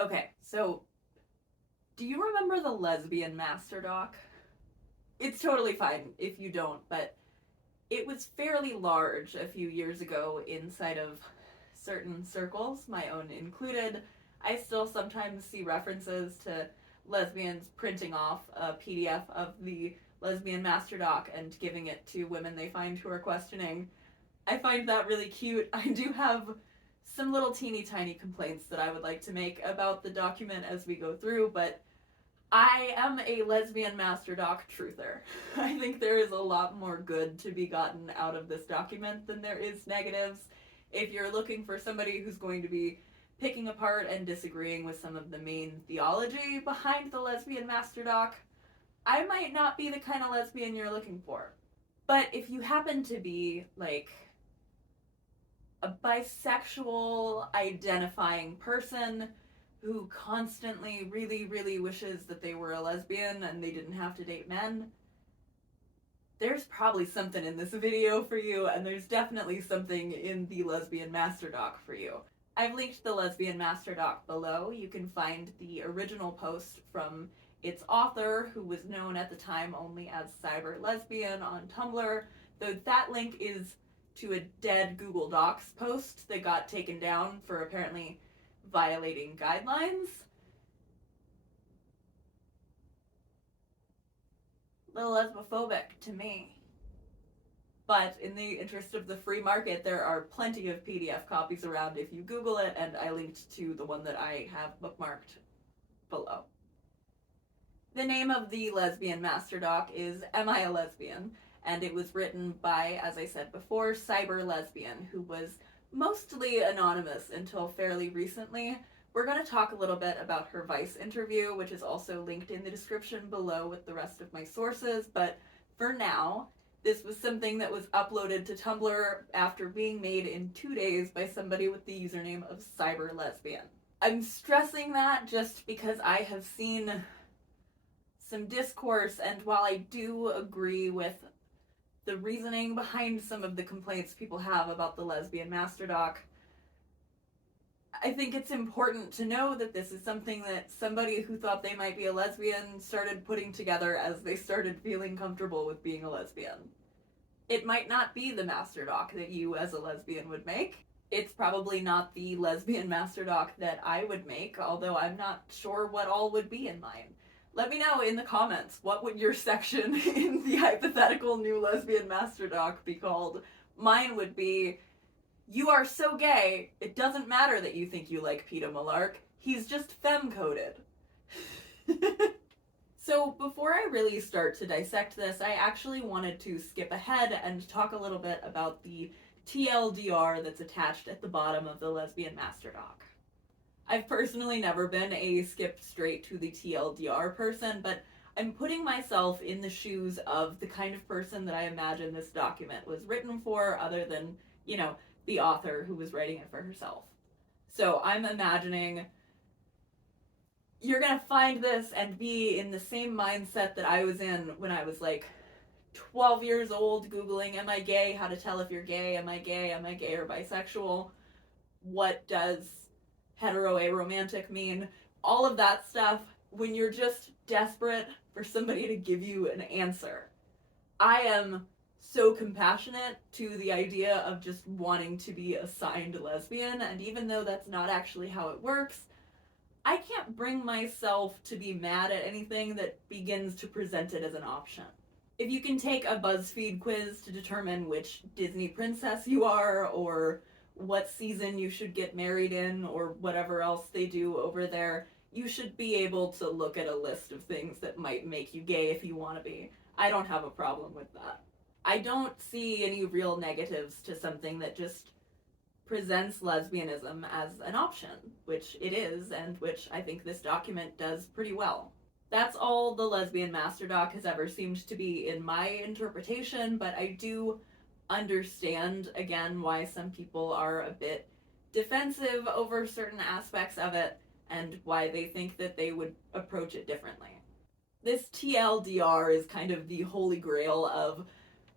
Okay, so do you remember the Lesbian Masterdoc? It's totally fine if you don't, but it was fairly large a few years ago inside of certain circles, my own included. I still sometimes see references to lesbians printing off a PDF of the Lesbian Masterdoc and giving it to women they find who are questioning. I find that really cute. I do have some little teeny tiny complaints that I would like to make about the document as we go through, but I am a Lesbian Masterdoc truther. I think there is a lot more good to be gotten out of this document than there is negatives. If you're looking for somebody who's going to be picking apart and disagreeing with some of the main theology behind the Lesbian Masterdoc, I might not be the kind of lesbian you're looking for. But if you happen to be, like, a bisexual identifying person who constantly really, really wishes that they were a lesbian and they didn't have to date men, there's probably something in this video for you, and there's definitely something in the Lesbian Masterdoc for you. I've linked the Lesbian Masterdoc below. You can find the original post from its author, who was known at the time only as Cyber Lesbian on Tumblr, though that link is to a dead Google Docs post that got taken down for apparently violating guidelines. A little lesbophobic to me. But in the interest of the free market, there are plenty of PDF copies around if you Google it, and I linked to the one that I have bookmarked below. The name of the Lesbian Masterdoc is Am I a Lesbian? And it was written by, as I said before, Cyber Lesbian, who was mostly anonymous until fairly recently. We're going to talk a little bit about her Vice interview, which is also linked in the description below with the rest of my sources, but for now, this was something that was uploaded to Tumblr after being made in 2 days by somebody with the username of Cyber Lesbian. I'm stressing that just because I have seen some discourse, and while I do agree with the reasoning behind some of the complaints people have about the Lesbian Masterdoc, I think it's important to know that this is something that somebody who thought they might be a lesbian started putting together as they started feeling comfortable with being a lesbian. It might not be the Masterdoc that you as a lesbian would make. It's probably not the Lesbian Masterdoc that I would make, although I'm not sure what all would be in mine. Let me know in the comments, what would your section in the hypothetical new Lesbian Masterdoc be called? Mine would be, you are so gay, it doesn't matter that you think you like Peter Malark, he's just femme-coded. So before I really start to dissect this, I actually wanted to skip ahead and talk a little bit about the TLDR that's attached at the bottom of the Lesbian Masterdoc. I've personally never been a skip straight to the TLDR person, but I'm putting myself in the shoes of the kind of person that I imagine this document was written for, other than, you know, the author who was writing it for herself. So I'm imagining you're gonna find this and be in the same mindset that I was in when I was like 12 years old, Googling, am I gay? How to tell if you're gay? Am I gay? Am I gay or bisexual? What does hetero aromantic mean? All of that stuff, when you're just desperate for somebody to give you an answer. I am so compassionate to the idea of just wanting to be assigned lesbian, and even though that's not actually how it works, I can't bring myself to be mad at anything that begins to present it as an option. If you can take a BuzzFeed quiz to determine which Disney princess you are, or what season you should get married in, or whatever else they do over there, you should be able to look at a list of things that might make you gay if you want to be. I don't have a problem with that. I don't see any real negatives to something that just presents lesbianism as an option, which it is, and which I think this document does pretty well. That's all the Lesbian Masterdoc has ever seemed to be in my interpretation, but I do understand, again, why some people are a bit defensive over certain aspects of it, and why they think that they would approach it differently. This TLDR is kind of the holy grail of,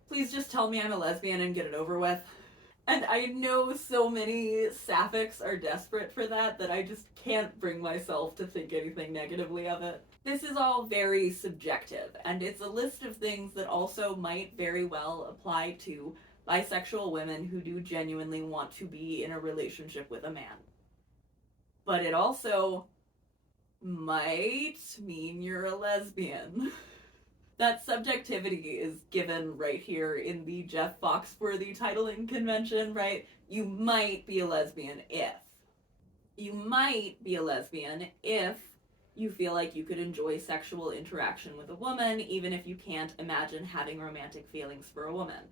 please just tell me I'm a lesbian and get it over with. And I know so many sapphics are desperate for that I just can't bring myself to think anything negatively of it. This is all very subjective, and it's a list of things that also might very well apply to bisexual women who do genuinely want to be in a relationship with a man. But it also might mean you're a lesbian. That subjectivity is given right here in the Jeff Foxworthy titling convention, right? You might be a lesbian if. You might be a lesbian if you feel like you could enjoy sexual interaction with a woman, even if you can't imagine having romantic feelings for a woman.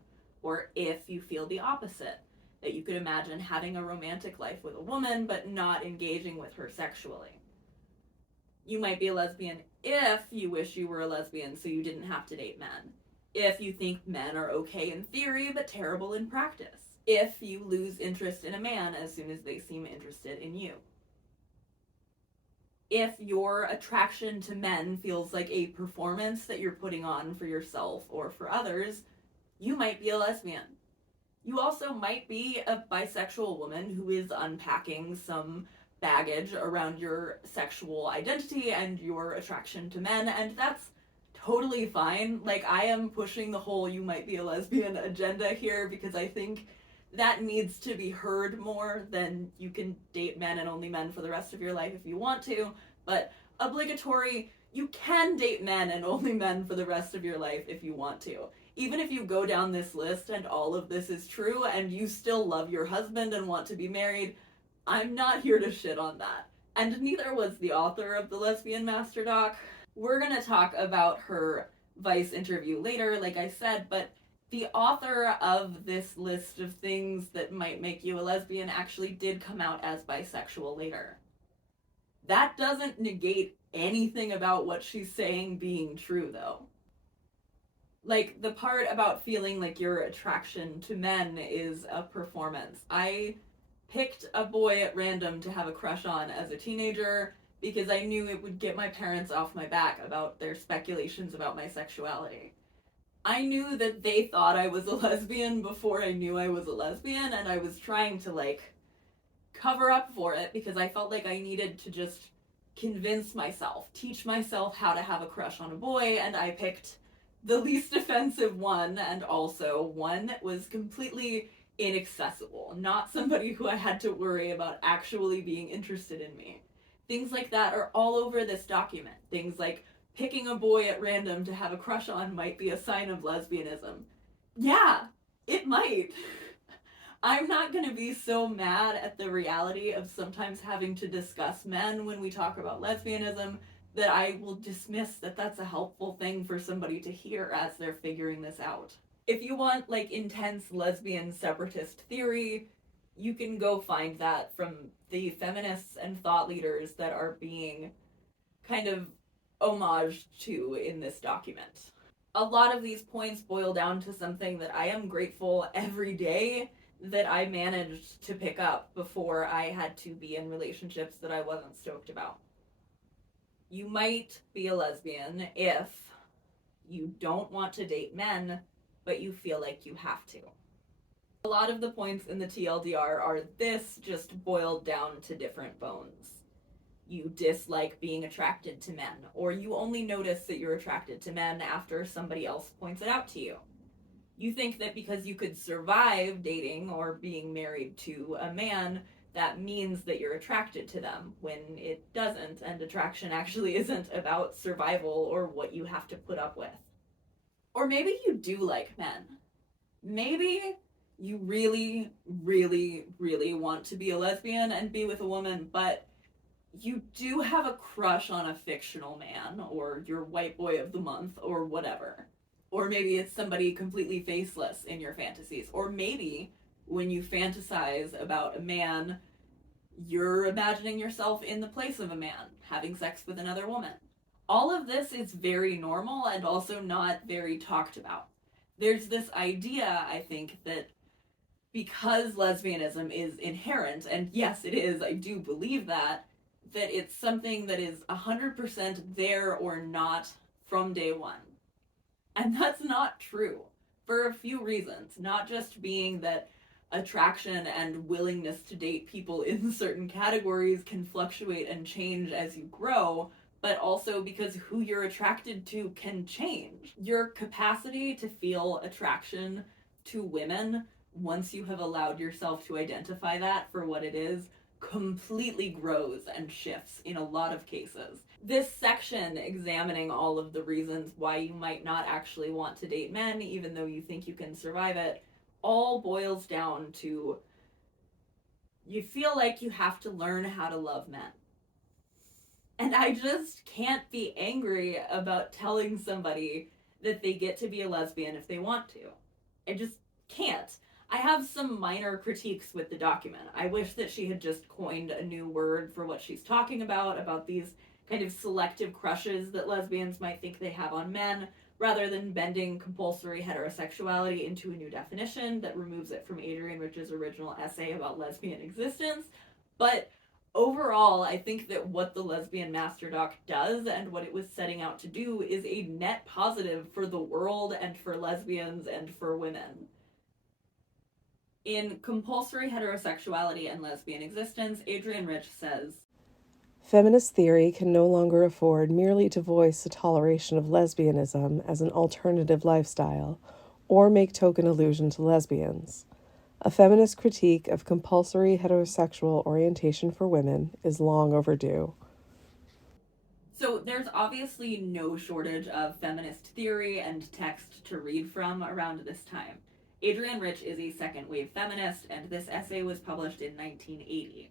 Or if you feel the opposite, that you could imagine having a romantic life with a woman, but not engaging with her sexually. You might be a lesbian if you wish you were a lesbian so you didn't have to date men. If you think men are okay in theory but terrible in practice. If you lose interest in a man as soon as they seem interested in you. If your attraction to men feels like a performance that you're putting on for yourself or for others, you might be a lesbian. You also might be a bisexual woman who is unpacking some baggage around your sexual identity and your attraction to men, and that's totally fine. Like, I am pushing the whole you might be a lesbian agenda here because I think that needs to be heard more than you can date men and only men for the rest of your life if you want to, but obligatory, you can date men and only men for the rest of your life if you want to. Even if you go down this list and all of this is true and you still love your husband and want to be married, I'm not here to shit on that. And neither was the author of the Lesbian Masterdoc. We're going to talk about her Vice interview later, like I said, but the author of this list of things that might make you a lesbian actually did come out as bisexual later. That doesn't negate anything about what she's saying being true, though. Like, the part about feeling like your attraction to men is a performance. I picked a boy at random to have a crush on as a teenager because I knew it would get my parents off my back about their speculations about my sexuality. I knew that they thought I was a lesbian before I knew I was a lesbian, and I was trying to, like, cover up for it because I felt like I needed to just convince myself, teach myself how to have a crush on a boy, and I picked the least offensive one, and also one that was completely inaccessible, not somebody who I had to worry about actually being interested in me. Things like that are all over this document. Things like picking a boy at random to have a crush on might be a sign of lesbianism. Yeah, it might. I'm not going to be so mad at the reality of sometimes having to discuss men when we talk about lesbianism that I will dismiss that that's a helpful thing for somebody to hear as they're figuring this out. If you want, like, intense lesbian separatist theory, you can go find that from the feminists and thought leaders that are being kind of homaged to in this document. A lot of these points boil down to something that I am grateful every day that I managed to pick up before I had to be in relationships that I wasn't stoked about. You might be a lesbian if you don't want to date men, but you feel like you have to. A lot of the points in the TLDR are this just boiled down to different bones. You dislike being attracted to men, or you only notice that you're attracted to men after somebody else points it out to you. You think that because you could survive dating or being married to a man, that means that you're attracted to them, when it doesn't, and attraction actually isn't about survival or what you have to put up with. Or maybe you do like men. Maybe you really, really, really want to be a lesbian and be with a woman, but you do have a crush on a fictional man, or your white boy of the month, or whatever. Or maybe it's somebody completely faceless in your fantasies. Or maybe when you fantasize about a man, you're imagining yourself in the place of a man, having sex with another woman. All of this is very normal and also not very talked about. There's this idea, I think, that because lesbianism is inherent, and yes, it is, I do believe that it's something that is 100% there or not from day one. And that's not true for a few reasons. Not just being that attraction and willingness to date people in certain categories can fluctuate and change as you grow, but also because who you're attracted to can change. Your capacity to feel attraction to women, once you have allowed yourself to identify that for what it is, completely grows and shifts in a lot of cases. This section, examining all of the reasons why you might not actually want to date men, even though you think you can survive it, all boils down to you feel like you have to learn how to love men. And I just can't be angry about telling somebody that they get to be a lesbian if they want to. I just can't. I have some minor critiques with the document. I wish that she had just coined a new word for what she's talking about these kind of selective crushes that lesbians might think they have on men, rather than bending compulsory heterosexuality into a new definition that removes it from Adrienne Rich's original essay about lesbian existence. But overall, I think that what the Lesbian Masterdoc does and what it was setting out to do is a net positive for the world and for lesbians and for women. In Compulsory Heterosexuality and Lesbian Existence, Adrienne Rich says, feminist theory can no longer afford merely to voice a toleration of lesbianism as an alternative lifestyle, or make token allusion to lesbians. A feminist critique of compulsory heterosexual orientation for women is long overdue. So there's obviously no shortage of feminist theory and text to read from around this time. Adrienne Rich is a second-wave feminist, and this essay was published in 1980.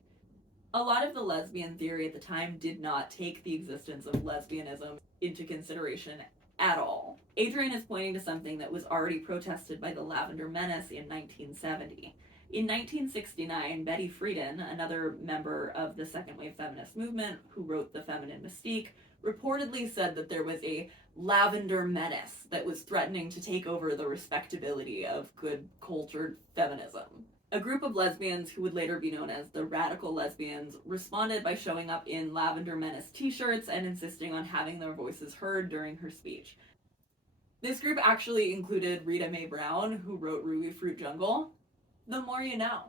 A lot of the lesbian theory at the time did not take the existence of lesbianism into consideration at all. Adrienne is pointing to something that was already protested by the Lavender Menace in 1970. In 1969, Betty Friedan, another member of the second-wave feminist movement who wrote The Feminine Mystique, reportedly said that there was a Lavender menace that was threatening to take over the respectability of good, cultured feminism. A group of lesbians who would later be known as the Radical Lesbians responded by showing up in Lavender Menace t-shirts and insisting on having their voices heard during her speech. This group actually included Rita Mae Brown, who wrote Ruby Fruit Jungle. The more you know.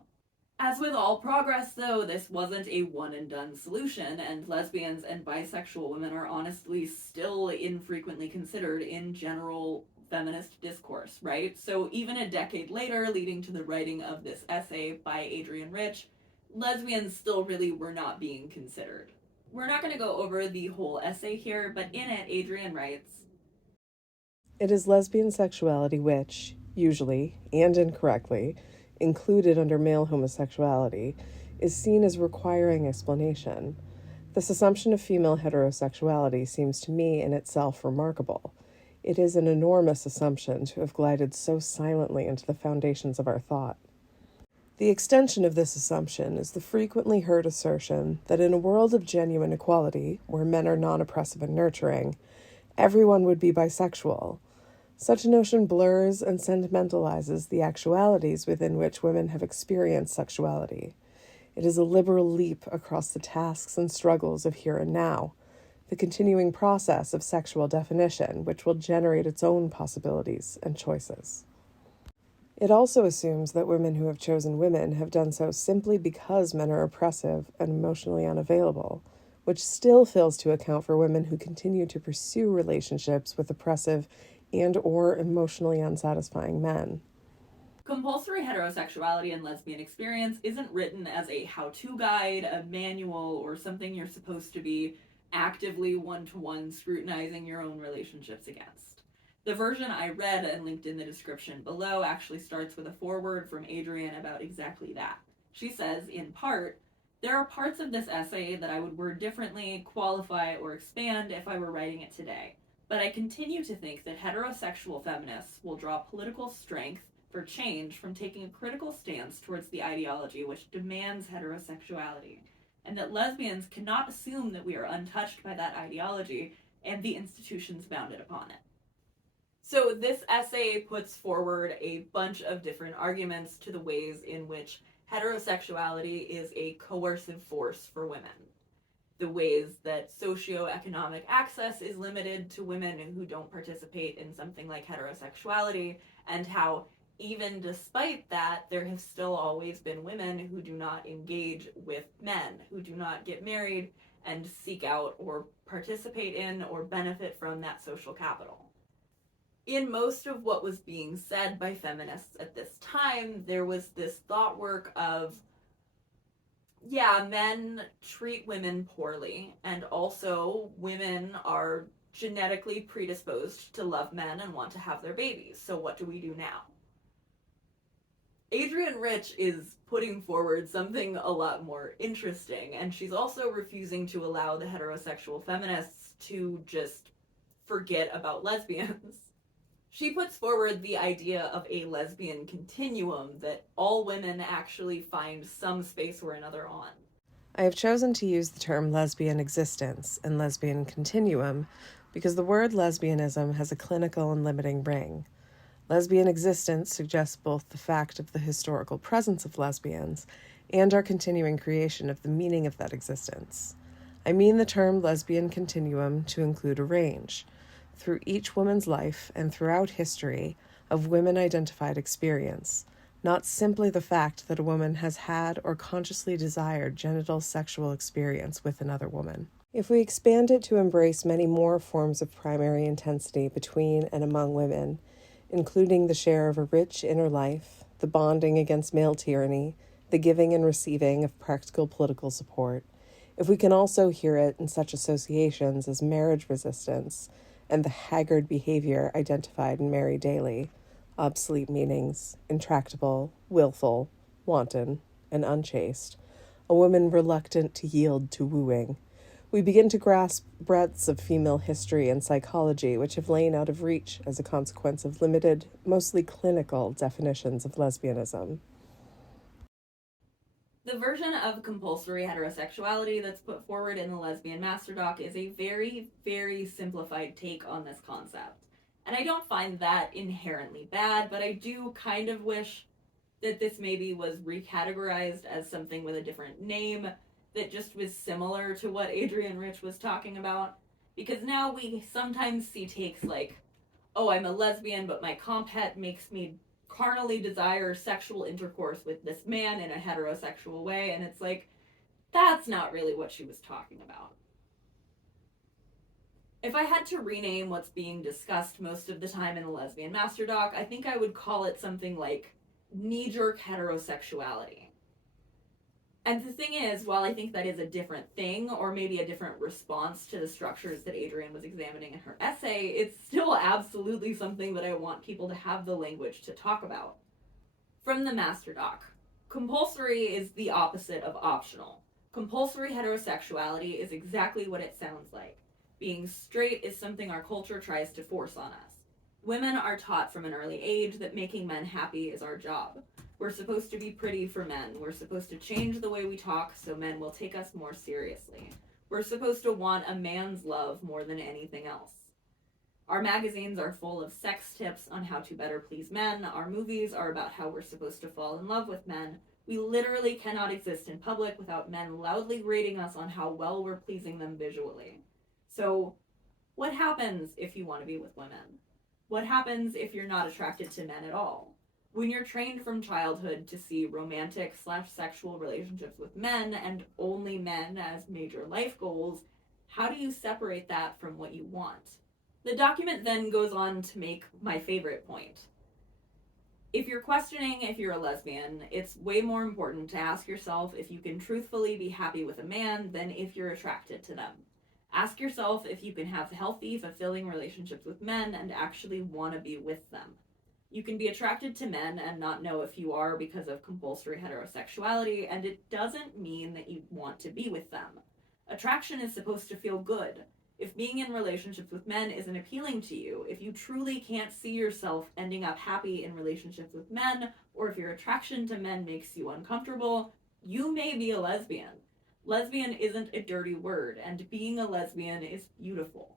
As with all progress, though, this wasn't a one-and-done solution, and lesbians and bisexual women are honestly still infrequently considered in general feminist discourse, right? So even a decade later, leading to the writing of this essay by Adrienne Rich, lesbians still really were not being considered. We're not going to go over the whole essay here, but in it, Adrienne writes, it is lesbian sexuality which, usually, and incorrectly, included under male homosexuality, is seen as requiring explanation. This assumption of female heterosexuality seems to me in itself remarkable. It is an enormous assumption to have glided so silently into the foundations of our thought. The extension of this assumption is the frequently heard assertion that in a world of genuine equality, where men are non-oppressive and nurturing, everyone would be bisexual. Such a notion blurs and sentimentalizes the actualities within which women have experienced sexuality. It is a liberal leap across the tasks and struggles of here and now, the continuing process of sexual definition, which will generate its own possibilities and choices. It also assumes that women who have chosen women have done so simply because men are oppressive and emotionally unavailable, which still fails to account for women who continue to pursue relationships with oppressive and or emotionally unsatisfying men. Compulsory Heterosexuality and Lesbian Experience isn't written as a how-to guide, a manual, or something you're supposed to be actively one-to-one scrutinizing your own relationships against. The version I read and linked in the description below actually starts with a foreword from Adrienne about exactly that. She says, in part, there are parts of this essay that I would word differently, qualify, or expand if I were writing it today. But I continue to think that heterosexual feminists will draw political strength for change from taking a critical stance towards the ideology which demands heterosexuality, and that lesbians cannot assume that we are untouched by that ideology and the institutions founded upon it. So this essay puts forward a bunch of different arguments to the ways in which heterosexuality is a coercive force for women. The ways that socioeconomic access is limited to women who don't participate in something like heterosexuality, and how even despite that, there have still always been women who do not engage with men, who do not get married and seek out or participate in or benefit from that social capital. In most of what was being said by feminists at this time, there was this thought work of, yeah, men treat women poorly, and also women are genetically predisposed to love men and want to have their babies. So what do we do now? Adrienne Rich is putting forward something a lot more interesting, and she's also refusing to allow the heterosexual feminists to just forget about lesbians. She puts forward the idea of a lesbian continuum that all women actually find some space or another on. I have chosen to use the term lesbian existence and lesbian continuum because the word lesbianism has a clinical and limiting ring. Lesbian existence suggests both the fact of the historical presence of lesbians and our continuing creation of the meaning of that existence. I mean the term lesbian continuum to include a range, through each woman's life and throughout history, of women-identified experience, not simply the fact that a woman has had or consciously desired genital sexual experience with another woman. If we expand it to embrace many more forms of primary intensity between and among women, including the share of a rich inner life, the bonding against male tyranny, the giving and receiving of practical political support, if we can also hear it in such associations as marriage resistance and the haggard behavior identified in Mary Daly, obsolete meanings, intractable, willful, wanton, and unchaste, a woman reluctant to yield to wooing, we begin to grasp breadths of female history and psychology which have lain out of reach as a consequence of limited, mostly clinical definitions of lesbianism. The version of compulsory heterosexuality that's put forward in the Lesbian Masterdoc is a very, very simplified take on this concept. And I don't find that inherently bad, but I do kind of wish that this maybe was recategorized as something with a different name that just was similar to what Adrienne Rich was talking about. Because now we sometimes see takes like, oh, I'm a lesbian, but my comp het makes me carnally desire sexual intercourse with this man in a heterosexual way. And it's like, that's not really what she was talking about. If I had to rename what's being discussed most of the time in the Lesbian Masterdoc, I think I would call it something like knee-jerk heterosexuality. And the thing is, while I think that is a different thing, or maybe a different response to the structures that Adrienne was examining in her essay, it's still absolutely something that I want people to have the language to talk about. From the Masterdoc, compulsory is the opposite of optional. Compulsory heterosexuality is exactly what it sounds like. Being straight is something our culture tries to force on us. Women are taught from an early age that making men happy is our job. We're supposed to be pretty for men. We're supposed to change the way we talk so men will take us more seriously. We're supposed to want a man's love more than anything else. Our magazines are full of sex tips on how to better please men. Our movies are about how we're supposed to fall in love with men. We literally cannot exist in public without men loudly rating us on how well we're pleasing them visually. So, what happens if you want to be with women? What happens if you're not attracted to men at all? When you're trained from childhood to see romantic/sexual relationships with men and only men as major life goals, how do you separate that from what you want? The document then goes on to make my favorite point. If you're questioning if you're a lesbian, it's way more important to ask yourself if you can truthfully be happy with a man than if you're attracted to them. Ask yourself if you can have healthy, fulfilling relationships with men and actually want to be with them. You can be attracted to men and not know if you are because of compulsory heterosexuality, and it doesn't mean that you want to be with them. Attraction is supposed to feel good. If being in relationships with men isn't appealing to you, if you truly can't see yourself ending up happy in relationships with men, or if your attraction to men makes you uncomfortable, you may be a lesbian. Lesbian isn't a dirty word, and being a lesbian is beautiful.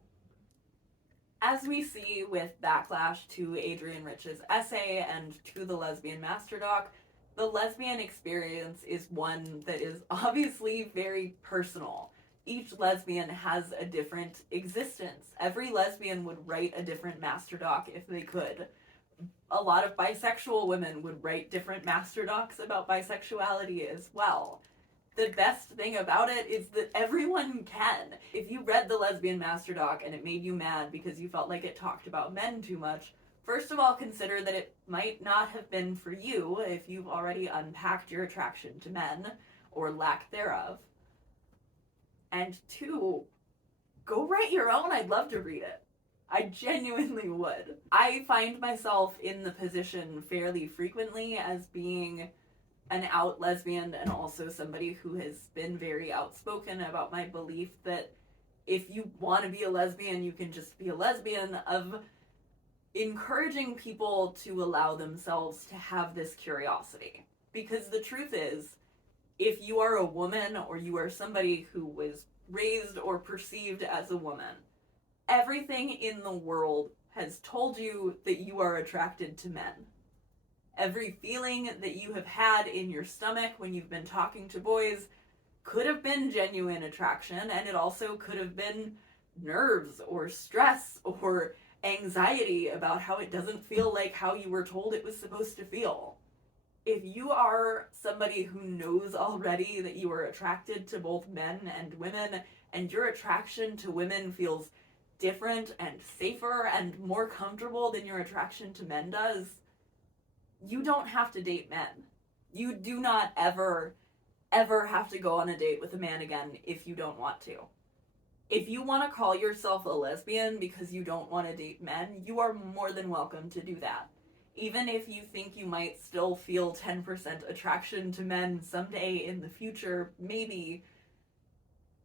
As we see with backlash to Adrienne Rich's essay and to the Lesbian Masterdoc, the lesbian experience is one that is obviously very personal. Each lesbian has a different existence. Every lesbian would write a different Masterdoc if they could. A lot of bisexual women would write different master docs about bisexuality as well. The best thing about it is that everyone can. If you read the Lesbian Masterdoc and it made you mad because you felt like it talked about men too much, first of all, consider that it might not have been for you if you've already unpacked your attraction to men, or lack thereof. And two, go write your own. I'd love to read it. I genuinely would. I find myself in the position fairly frequently as being an out lesbian and also somebody who has been very outspoken about my belief that if you want to be a lesbian, you can just be a lesbian, of encouraging people to allow themselves to have this curiosity. Because the truth is, if you are a woman or you are somebody who was raised or perceived as a woman, everything in the world has told you that you are attracted to men. Every feeling that you have had in your stomach when you've been talking to boys could have been genuine attraction, and it also could have been nerves or stress or anxiety about how it doesn't feel like how you were told it was supposed to feel. If you are somebody who knows already that you are attracted to both men and women, and your attraction to women feels different and safer and more comfortable than your attraction to men does, you don't have to date men. You do not ever have to go on a date with a man again if you don't want to. If you want to call yourself a lesbian because you don't want to date men, you are more than welcome to do that. Even if you think you might still feel 10% attraction to men someday in the future, maybe,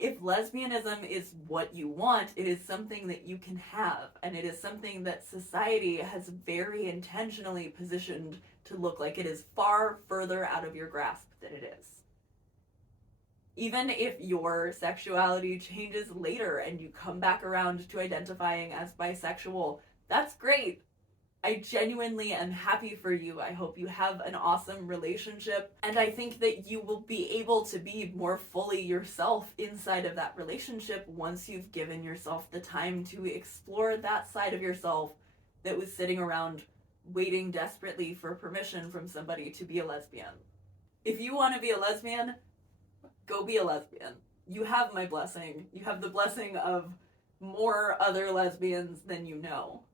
if lesbianism is what you want, it is something that you can have, and it is something that society has very intentionally positioned to look like it is far further out of your grasp than it is. Even if your sexuality changes later and you come back around to identifying as bisexual, that's great. I genuinely am happy for you. I hope you have an awesome relationship, and I think that you will be able to be more fully yourself inside of that relationship once you've given yourself the time to explore that side of yourself that was sitting around waiting desperately for permission from somebody to be a lesbian. If you want to be a lesbian, go be a lesbian. You have my blessing. You have the blessing of more other lesbians than you know.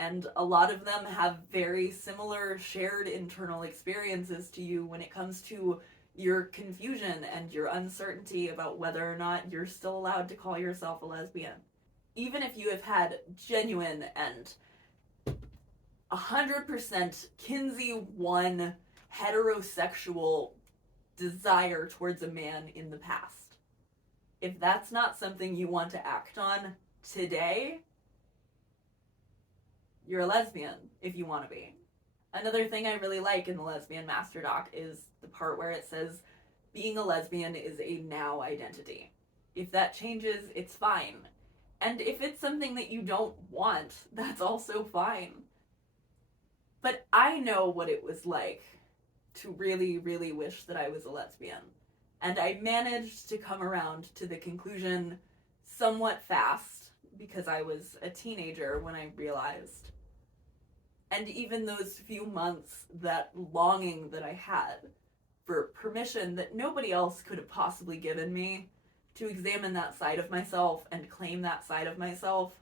And a lot of them have very similar shared internal experiences to you when it comes to your confusion and your uncertainty about whether or not you're still allowed to call yourself a lesbian. Even if you have had genuine and 100% Kinsey 1 heterosexual desire towards a man in the past, if that's not something you want to act on today, you're a lesbian if you want to be. Another thing I really like in the Lesbian Masterdoc is the part where it says being a lesbian is a now identity. If that changes, it's fine. And if it's something that you don't want, that's also fine. But I know what it was like to really, really wish that I was a lesbian. And I managed to come around to the conclusion somewhat fast because I was a teenager when I realized. And even those few months, that longing that I had for permission that nobody else could have possibly given me to examine that side of myself and claim that side of myself,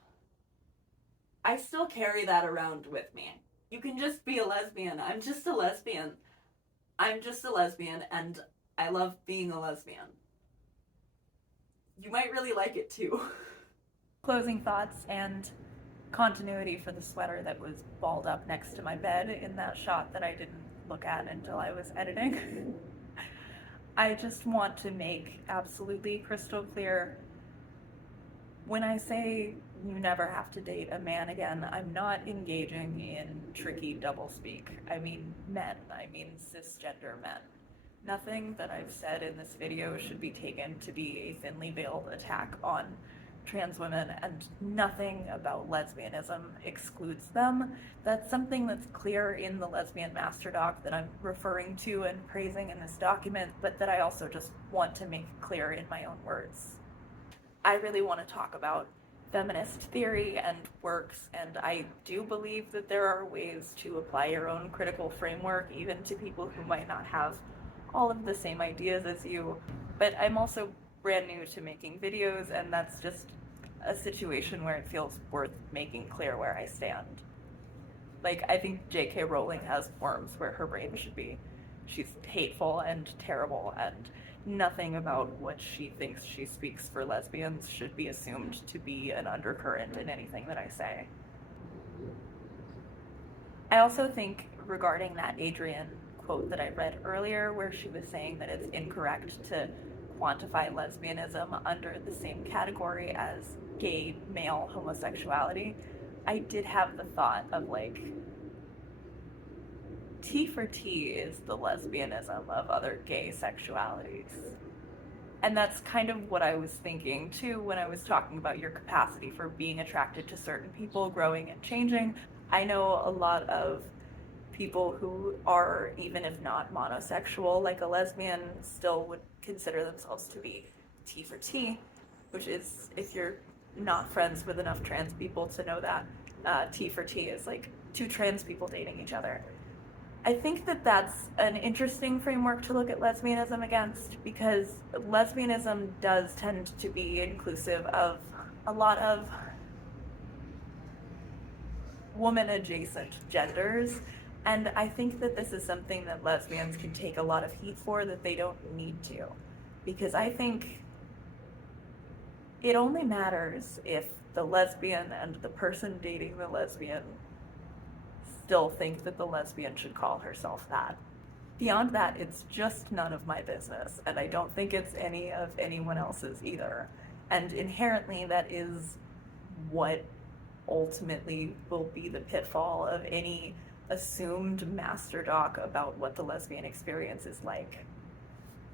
I still carry that around with me. You can just be a lesbian. I'm just a lesbian. I'm just a lesbian, and I love being a lesbian. You might really like it too. Closing thoughts and continuity for the sweater that was balled up next to my bed in that shot that I didn't look at until I was editing. I just want to make absolutely crystal clear, when I say you never have to date a man again, I'm not engaging in tricky doublespeak. I mean men, I mean cisgender men. Nothing that I've said in this video should be taken to be a thinly veiled attack on trans women, and nothing about lesbianism excludes them. That's something that's clear in the Lesbian Masterdoc that I'm referring to and praising in this document, but that I also just want to make clear in my own words. I really want to talk about feminist theory and works, and I do believe that there are ways to apply your own critical framework even to people who might not have all of the same ideas as you. But I'm also brand new to making videos, and that's just a situation where it feels worth making clear where I stand. Like, I think J.K. Rowling has worms where her brain should be. She's hateful and terrible, and nothing about what she thinks she speaks for lesbians should be assumed to be an undercurrent in anything that I say. I also think, regarding that Adrienne quote that I read earlier, where she was saying that it's incorrect to quantify lesbianism under the same category as gay male homosexuality, I did have the thought of, like, T for T is the lesbianism of other gay sexualities. And that's kind of what I was thinking too when I was talking about your capacity for being attracted to certain people, growing and changing. I know a lot of people who are, even if not monosexual, like a lesbian, still would consider themselves to be T for T, which is, if you're not friends with enough trans people to know that, T for T is like two trans people dating each other. I think that that's an interesting framework to look at lesbianism against, because lesbianism does tend to be inclusive of a lot of woman-adjacent genders, and I think that this is something that lesbians can take a lot of heat for that they don't need to, because I think it only matters if the lesbian and the person dating the lesbian still think that the lesbian should call herself that. Beyond that, it's just none of my business, and I don't think it's any of anyone else's either. And inherently, that is what ultimately will be the pitfall of any assumed masterdoc about what the lesbian experience is like.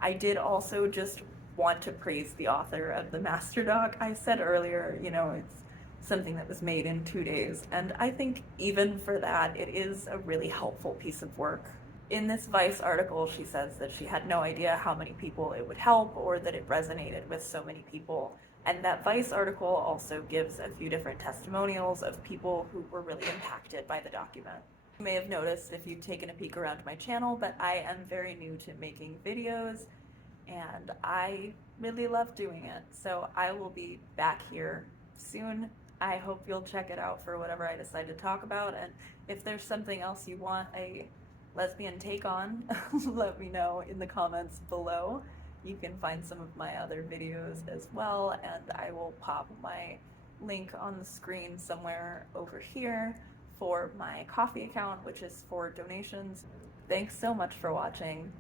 I did also just want to praise the author of the masterdoc. I said earlier, it's something that was made in 2 days, and I think even for that, it is a really helpful piece of work. In this Vice article, she says that she had no idea how many people it would help or that it resonated with so many people. And that Vice article also gives a few different testimonials of people who were really impacted by the document. You may have noticed if you've taken a peek around my channel, but I am very new to making videos, and I really love doing it. So I will be back here soon. I hope you'll check it out for whatever I decide to talk about, and if there's something else you want a lesbian take on, let me know in the comments below. You can find some of my other videos as well, and I will pop my link on the screen somewhere over here for my Ko-fi account, which is for donations. Thanks so much for watching.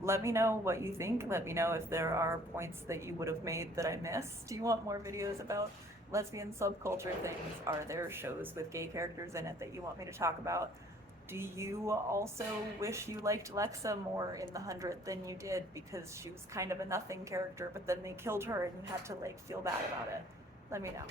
Let me know what you think. Let me know if there are points that you would have made that I missed. Do you want more videos about lesbian subculture things? Are there shows with gay characters in it that you want me to talk about? Do you also wish you liked Lexa more in The 100 than you did because she was kind of a nothing character, but then they killed her and you had to feel bad about it? Let me know.